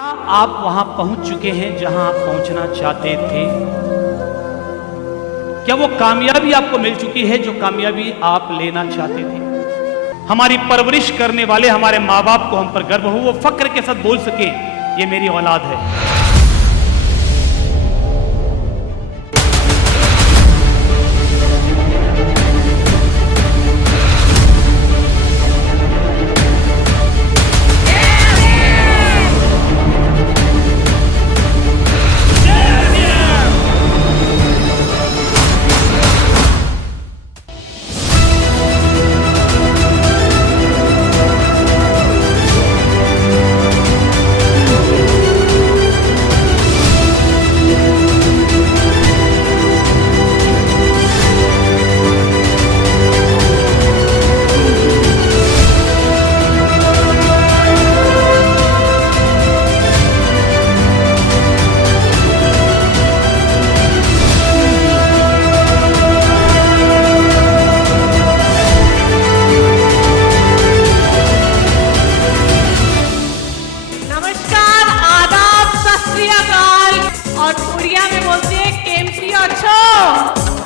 क्या आप वहां पहुंच चुके हैं जहां आप पहुंचना चाहते थे? क्या वो कामयाबी आपको मिल चुकी है जो कामयाबी आप लेना चाहते थे? हमारी परवरिश करने वाले हमारे माँ बाप को हम पर गर्व हो, वो फक्र के साथ बोल सके ये मेरी औलाद है।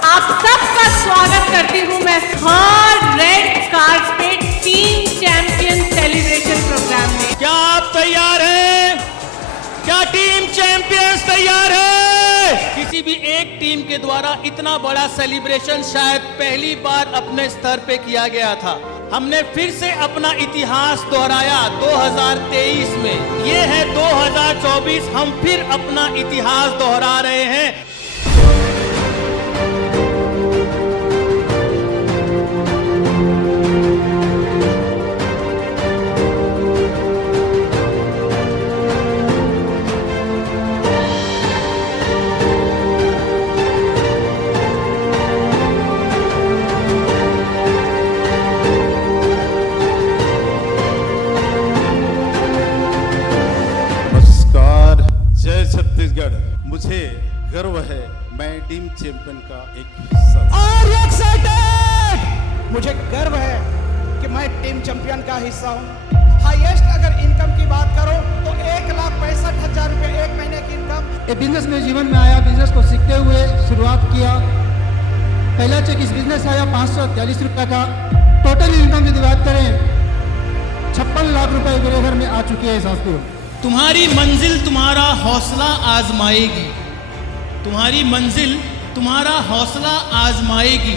आप सबका स्वागत करती हूँ मैं third red carpet team champion celebration programme में। क्या आप तैयार हैं? क्या टीम चैंपियंस तैयार है? किसी भी एक टीम के द्वारा इतना बड़ा सेलिब्रेशन शायद पहली बार अपने स्तर पे किया गया था। हमने फिर से अपना इतिहास दोहराया 2023 में। ये है 2024, हम फिर अपना इतिहास दोहरा रहे हैं। जय छत्तीसगढ़। मुझे गर्व है मैं टीम चैंपियन का एक हिस्सा हूं। मुझे गर्व है कि मैं टीम चैंपियन का हिस्सा हूं। हाईएस्ट अगर इनकम की बात करो तो 1,65,000 रुपए एक महीने की इनकम। ये बिजनेस में जीवन में आया, बिजनेस को सीखते हुए शुरुआत किया। पहला चेक इस बिजनेस आया 543 रुपए का। टोटल इनकम यदि बात करें 56 लाख रुपए मेरे घर में आ चुकी है साथियों। तुम्हारी मंजिल तुम्हारा हौसला आजमाएगी। तुम्हारी मंजिल तुम्हारा हौसला आजमाएगी।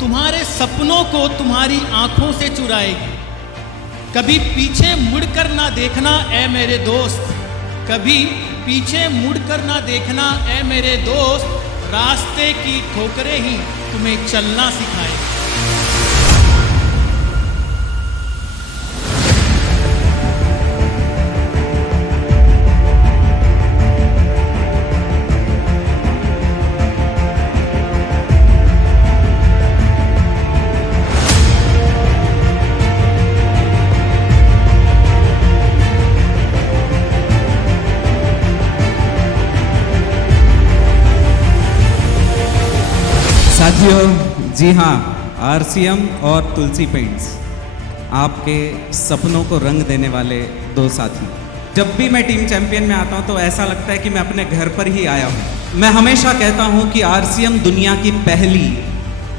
तुम्हारे सपनों को तुम्हारी आंखों से चुराएगी। कभी पीछे मुड़कर ना देखना ऐ मेरे दोस्त, कभी पीछे मुड़कर ना देखना ऐ मेरे दोस्त। रास्ते की ठोकरें ही तुम्हें चलना सिखाएगी। साथियों, जी हाँ, आरसीएम और तुलसी पेंट्स आपके सपनों को रंग देने वाले दो साथी। जब भी मैं टीम चैंपियन में आता हूँ तो ऐसा लगता है कि मैं अपने घर पर ही आया हूँ। मैं हमेशा कहता हूँ कि आरसीएम दुनिया की पहली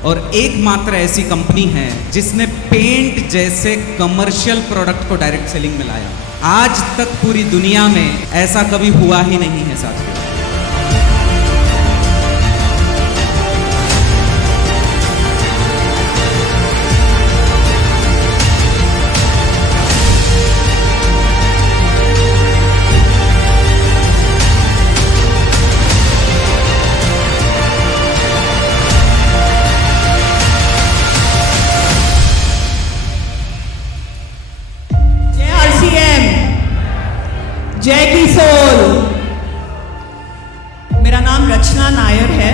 और एकमात्र ऐसी कंपनी है जिसने पेंट जैसे कमर्शियल प्रोडक्ट को डायरेक्ट सेलिंग में लाया। आज तक पूरी दुनिया में ऐसा कभी हुआ ही नहीं है साथियों। जय की सोल। मेरा नाम रचना नायर है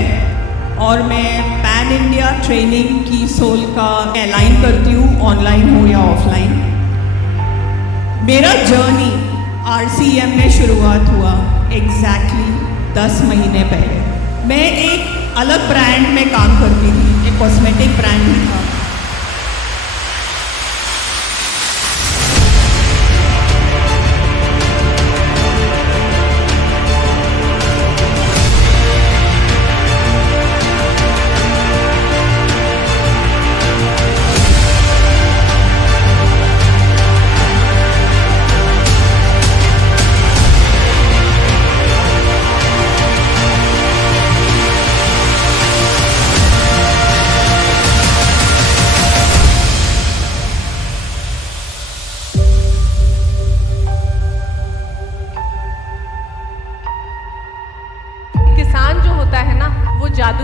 और मैं पैन इंडिया ट्रेनिंग की सोल का अलाइन करती हूँ, ऑनलाइन हो या ऑफलाइन। मेरा जर्नी आरसीएम में शुरुआत हुआ एग्जैक्टली 10 महीने पहले। मैं एक अलग ब्रांड में काम करती थी, एक कॉस्मेटिक ब्रांड ही था।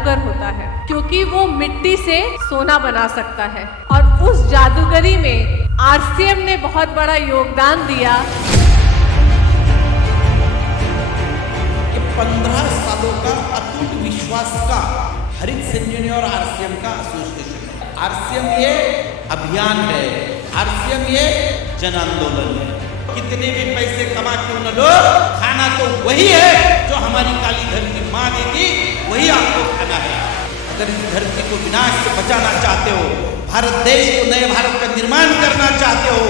जादूगर होता है, क्योंकि वो मिट्टी से सोना बना सकता है। और उस जादूगरी में आरसीएम ने बहुत बड़ा योगदान दिया। 15 सालों का अटूट विश्वास का हरित संजीवनी और आरसीएम का एसोसिएशन है। आरसीएम ये अभियान है, आरसीएम ये जन आंदोलन है। कितने भी पैसे कमा क्यों न लो, खाना तो वही है जो हमारी काली धरती माँ देगी, वही आपको खाना है। अगर इस धरती को विनाश से बचाना चाहते हो, भारत देश को नए भारत का निर्माण करना चाहते हो,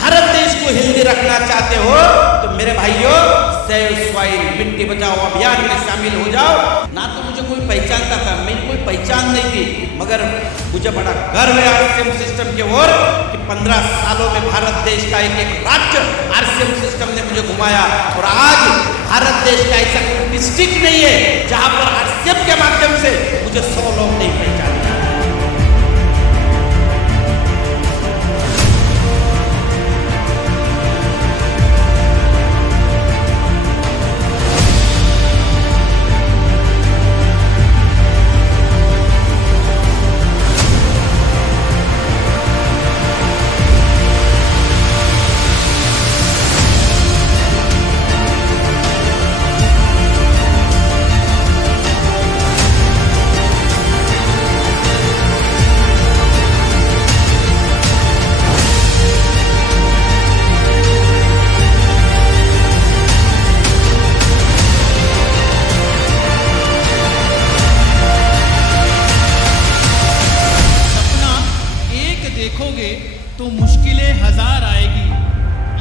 भारत देश को हेल्दी रखना चाहते हो, तो मेरे भाइयों सेव सॉइल मिट्टी बचाओ अभियान में शामिल हो जाओ। ना तो मुझे कोई पहचानता था, मेरी कोई पहचान नहीं थी, मगर मुझे बड़ा गर्व है आरसीएम सिस्टम के ओर कि 15 सालों में भारत देश का एक एक राज्य आरसीएम सिस्टम ने मुझे घुमाया। और आज भारत देश का ऐसा डिस्ट्रिक्ट नहीं है जहां पर आरसीएम के माध्यम से मुझे 100 लोग नहीं पहचानते। देखोगे तो मुश्किलें हजार आएगी,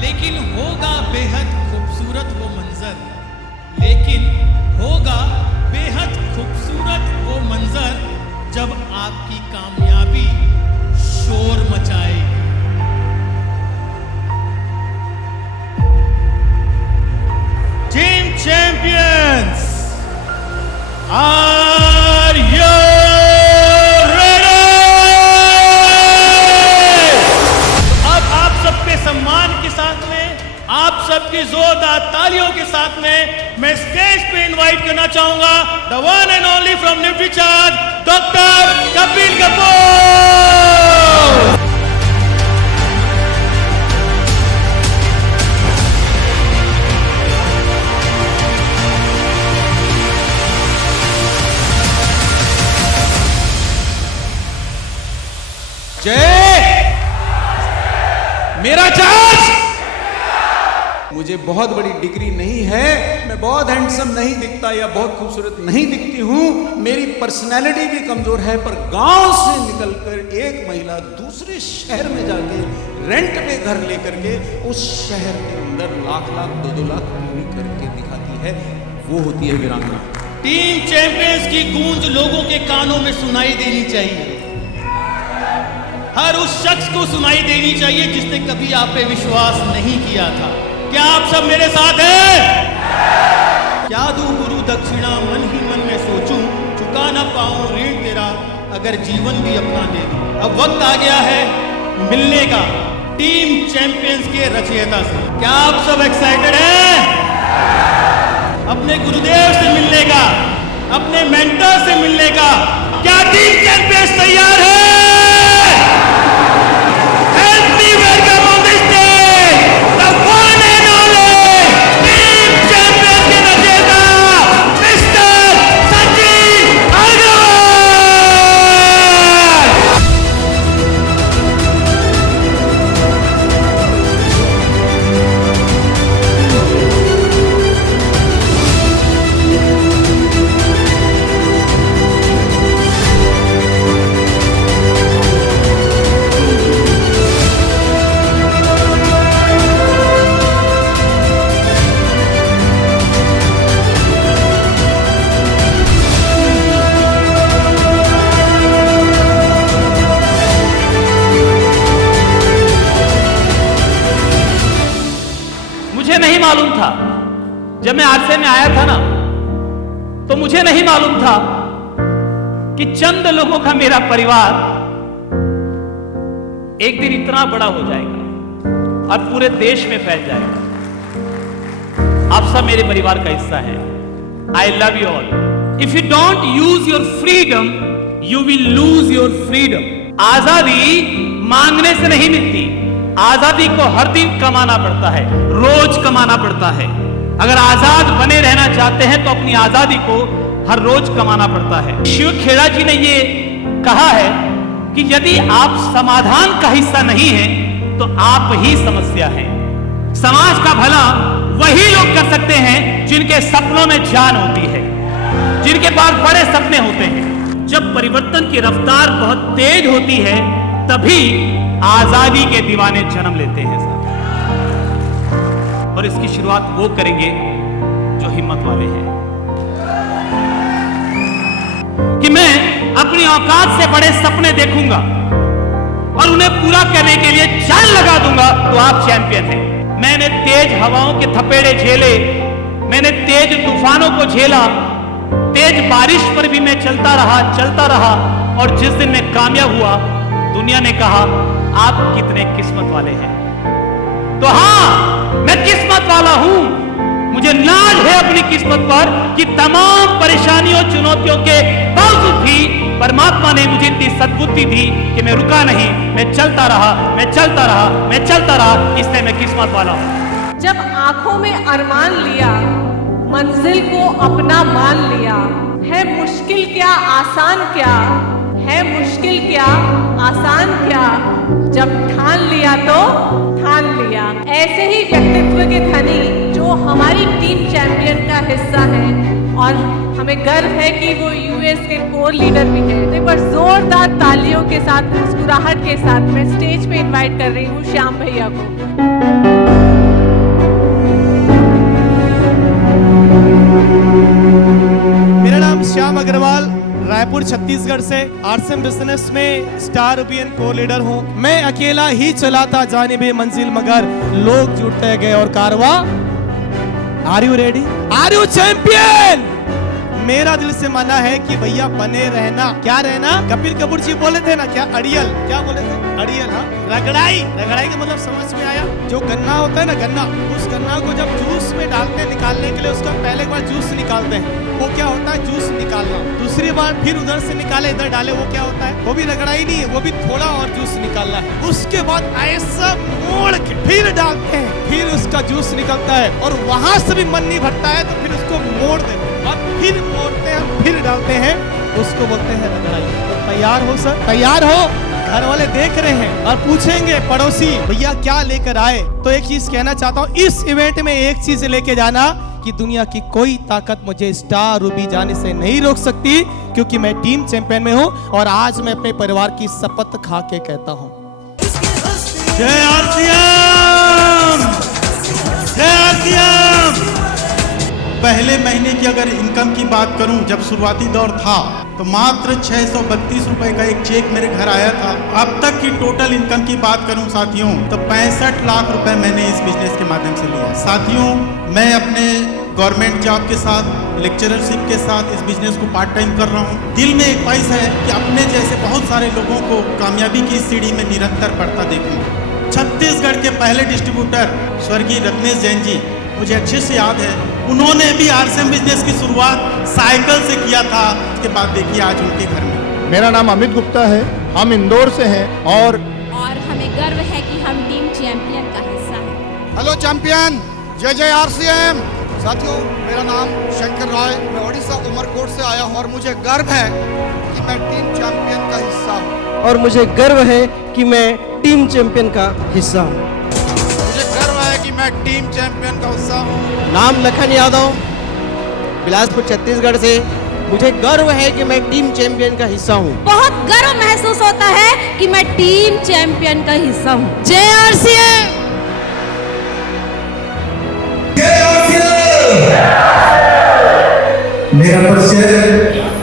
लेकिन होगा बेहद खूबसूरत वो मंजर, लेकिन होगा बेहद खूबसूरत वो मंजर जब आपकी कामयाबी शोर मचाएगी। टीम चैंपियंस, आर यू सम्मान के साथ में, आप सबकी जोरदार तालियों के साथ में मैं स्टेज पे इनवाइट करना चाहूंगा the one and only from Nutricharge doctor Kapil Kapoor. जय मेरा चार्ज। मुझे बहुत बड़ी डिग्री नहीं है, मैं बहुत हैंडसम नहीं दिखता या बहुत खूबसूरत नहीं दिखती हूँ, मेरी पर्सनैलिटी भी कमजोर है, पर गांव से निकलकर एक महिला दूसरे शहर में जाके रेंट पे घर लेकर के उस शहर के अंदर लाख लाख 2-2 लाख पूरी करके दिखाती है, वो होती है वीरांगना। टीम चैंपियंस की गूंज लोगों के कानों में सुनाई देनी चाहिए, हर उस शख्स को सुनाई देनी चाहिए जिसने कभी आप पे विश्वास नहीं किया था। क्या आप सब मेरे साथ हैं? क्या दूं गुरु दक्षिणा मन ही मन में सोचूं, चुका ना पाऊं ऋण तेरा अगर जीवन भी अपना दे दूं। अब वक्त आ गया है मिलने का टीम चैंपियंस के रचयिता से। क्या आप सब एक्साइटेड हैं अपने गुरुदेव से मिलने का, अपने मेंटर से मिलने का? क्या टीम चैंपियंस तैयार है? नहीं मालूम था, जब मैं आरसीएम में आया था ना, तो मुझे नहीं मालूम था कि चंद लोगों का मेरा परिवार एक दिन इतना बड़ा हो जाएगा और पूरे देश में फैल जाएगा। आप सब मेरे परिवार का हिस्सा हैं। I love you all. If you don't use your freedom you will lose your freedom. आजादी मांगने से नहीं मिलती, आजादी को हर दिन कमाना पड़ता है, रोज कमाना पड़ता है। अगर आजाद बने रहना चाहते हैं तो अपनी आजादी को हर रोज कमाना पड़ता है। शिव खेड़ा जी ने ये कहा है कि यदि आप समाधान का हिस्सा नहीं हैं तो आप ही समस्या हैं। समाज का भला वही लोग कर सकते हैं जिनके सपनों में जान होती है, जिनके पास बड़े सपने होते हैं। जब परिवर्तन की रफ्तार बहुत तेज होती है तभी आजादी के दीवाने जन्म लेते हैं साहब। और इसकी शुरुआत वो करेंगे जो हिम्मत वाले हैं कि मैं अपनी औकात से बड़े सपने देखूंगा और उन्हें पूरा करने के लिए जान लगा दूंगा तो आप चैंपियन हैं। मैंने तेज हवाओं के थपेड़े झेले, मैंने तेज तूफानों को झेला, तेज बारिश पर भी मैं चलता रहा और जिस दिन मैं कामयाब हुआ दुनिया ने कहा आप कितने किस्मत वाले हैं। तो हाँ, मैं किस्मत वाला हूं। मुझे नाज है अपनी किस्मत पर कि तमाम परेशानियों चुनौतियों के बावजूद भी परमात्मा ने मुझे इतनी सद्बुद्धि दी कि मैं रुका नहीं, मैं चलता रहा, इसलिए मैं किस्मत वाला हूं। जब आंखों में अरमान लिया, मंजिल को अपना मान लिया, है मुश्किल क्या आसान क्या, है मुश्किल क्या आसान क्या, जब ठान लिया तो ठान लिया। ऐसे ही व्यक्तित्व के धनी जो हमारी टीम चैंपियन का हिस्सा है और हमें गर्व है कि वो यूएस के कोर लीडर भी है। तो एक बार जोरदार तालियों के साथ, मुस्कुराहट के साथ मैं स्टेज पे इनवाइट कर रही हूँ श्याम भैया को। मेरा नाम श्याम अग्रवाल, रायपुर छत्तीसगढ़ से आरसीएम बिजनेस में स्टार यूरोपियन को लीडर हूँ। मैं अकेला ही चला था जानिबे मंजिल मगर लोग जुटते गए और कारवा। Are you ready? Are you champion? मेरा दिल से माना है कि भैया बने रहना। क्या रहना? कपिल कपूर जी बोले थे ना, क्या अड़ियल, क्या बोले थे? अड़ियल, हाँ। रगड़ाई का मतलब समझ में आया? जो गन्ना होता है ना, गन्ना, उस गन्ना को जब जूस में डालते हैं निकालने के लिए, उसका पहले एक बार जूस निकालते हैं, वो क्या होता है? जूस निकालना। दूसरी बार फिर उधर से निकाले इधर डाले, वो क्या होता है? वो भी रगड़ाई नहीं है, वो भी थोड़ा और जूस निकालना है। उसके बाद ऐसा मोड़ के फिर डालते हैं, फिर उसका जूस निकलता है और वहां से भी मन नहीं भरता है तो फिर उसको मोड़ देते हैं और फिर मोड़ते हैं, फिर डालते हैं, उसको बोलते हैं रगड़ाई। तो तैयार हो सर? तैयार हो? घर वाले देख रहे हैं और पूछेंगे पड़ोसी भैया क्या लेकर आए। तो एक चीज कहना चाहता हूँ, इस इवेंट में एक चीज लेके जाना कि दुनिया की कोई ताकत मुझे स्टार रूबी जाने से नहीं रोक सकती, क्योंकि मैं टीम चैंपियन में हूँ और आज मैं अपने परिवार की शपथ खा के कहता हूँ। जय आरसीएम! जय आरसीएम! पहले महीने की अगर इनकम की बात करूं, जब शुरुआती दौर था तो मात्र 632 रुपए का एक चेक मेरे घर आया था। अब तक की टोटल इनकम की बात करूं साथियों तो 65 लाख रुपए मैंने इस बिजनेस के माध्यम से लिया। साथियों, मैं अपने गवर्नमेंट जॉब के साथ, लेक्चररशिप के साथ इस बिजनेस को पार्ट टाइम कर रहा हूं। दिल में एक ख्वाहिश है कि अपने जैसे बहुत सारे लोगों को कामयाबी की सीढ़ी में निरंतर बढ़ता देखूं। छत्तीसगढ़ के पहले डिस्ट्रीब्यूटर स्वर्गीय रत्नेश जैन जी, मुझे अच्छे से याद है, उन्होंने भी आरसीएम बिजनेस की शुरुआत साइकिल से किया था। उसके बाद देखिए आज उनके घर में। मेरा नाम अमित गुप्ता है, हम इंदौर से हैं और हमें गर्व है कि हम टीम चैंपियन का हिस्सा हैं। हेलो चैंपियन, जय जय आरसीएम। साथियों, मेरा नाम शंकर राय, मैं ओडिशा उमरकोट से आया हूँ और मुझे गर्व है कि मैं टीम चैंपियन का हिस्सा हूँ। और मुझे गर्व है कि मैं टीम चैंपियन का हिस्सा हूँ। मुझे गर्व है कि मैं टीम चैंपियन का हिस्सा हूँ। नाम लखन यादव, बिलासपुर छत्तीसगढ़ से। मुझे गर्व है कि मैं टीम चैंपियन का हिस्सा हूँ। बहुत गर्व महसूस होता है कि मैं टीम चैंपियन का हिस्सा हूँ। जय आरसीएम! मेरा परिचय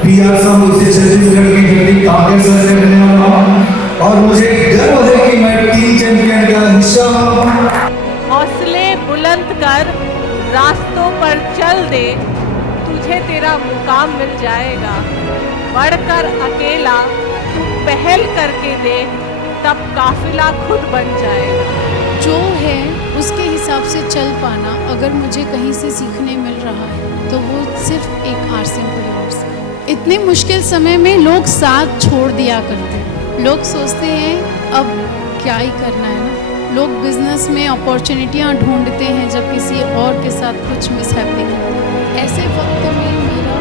पीआर साहब से छत्तीसगढ़ की जल्दी कांग्रेस से रहने वाला हूँ और मुझे गर्व है कि मैं टीम चैंपियन का हिस्सा हूँ। हौसले बुलंद कर रास्तों पर चल दे, तुझे तेरा मुकाम मिल जाएगा। बढ़कर अकेला तू पहल करके देख, तब काफिला खुद बन जाएगा। जो है उसके हिसाब से चल पाना अगर मुझे कहीं से सीखने मिल रहा है तो वो सिर्फ एक आरसीएम परिवार से। इतने मुश्किल समय में लोग साथ छोड़ दिया करते हैं। लोग सोचते हैं अब क्या ही करना है ना, लोग बिजनेस में अपॉर्चुनिटियाँ ढूंढते हैं जब किसी और के साथ कुछ मिसहैपनिंग होती है। ऐसे वक्त में मेरा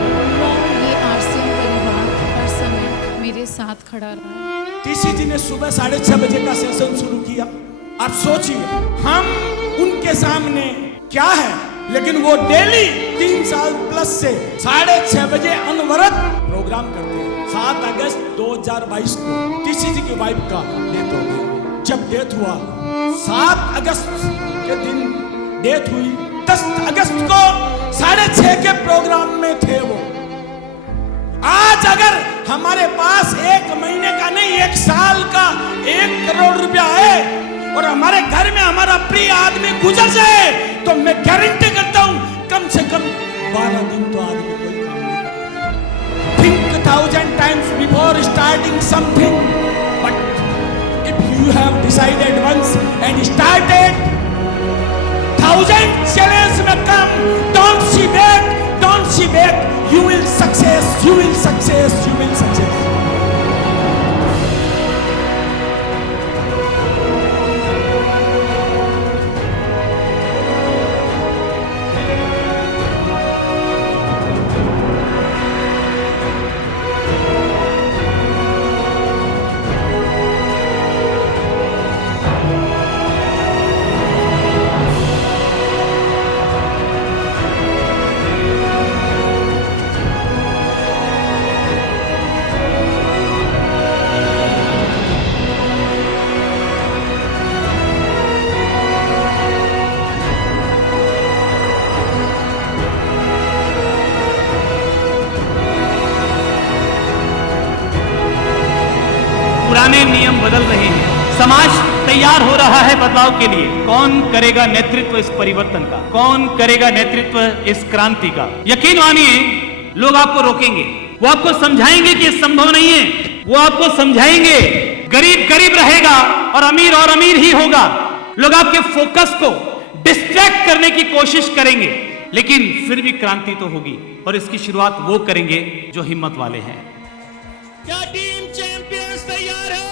ये आरसीएम परिवार हर समय मेरे साथ खड़ा रहा है। टीसीजी ने सुबह 6:30 बजे का सेशन शुरू किया। आप सोचिए हम उनके सामने क्या है, लेकिन वो डेली 3 साल प्लस से 6:30 बजे अनवरत प्रोग्राम करते हैं। 7 अगस्त 2022 को टीसीजी की वाइफ का डेथ हो गया। जब डेथ हुआ 7 अगस्त के दिन डेथ हुई, 10 अगस्त को 6:30 के प्रोग्राम में थे वो। आज अगर हमारे पास 1 महीने का नहीं 1 साल का 1 करोड़ रुपया है और हमारे घर में हमारा प्रिय आदमी गुजर जाए तो मैं गारंटी करता हूं कम से कम 12 दिन तो आदमी कोई काम नहीं करता। Think 1000 times before starting something, but if you have decided once and started, 1000 challenge may come. Don't see back, don't see back. You will success, you will success, you will success. पुराने नियम बदल रहे हैं, समाज तैयार हो रहा है बदलाव के लिए। कौन करेगा नेतृत्व इस परिवर्तन का, कौन करेगा नेतृत्व इस क्रांति का? यकीन मानिए लोग आपको रोकेंगे, वो आपको समझाएंगे कि संभव नहीं है, वो आपको समझाएंगे गरीब गरीब रहेगा और अमीर ही होगा। लोग आपके फोकस को डिस्ट्रैक्ट करने की कोशिश करेंगे, लेकिन फिर भी क्रांति तो होगी और इसकी शुरुआत वो करेंगे जो हिम्मत वाले हैं। क्या टीम चैंपियंस तैयार है?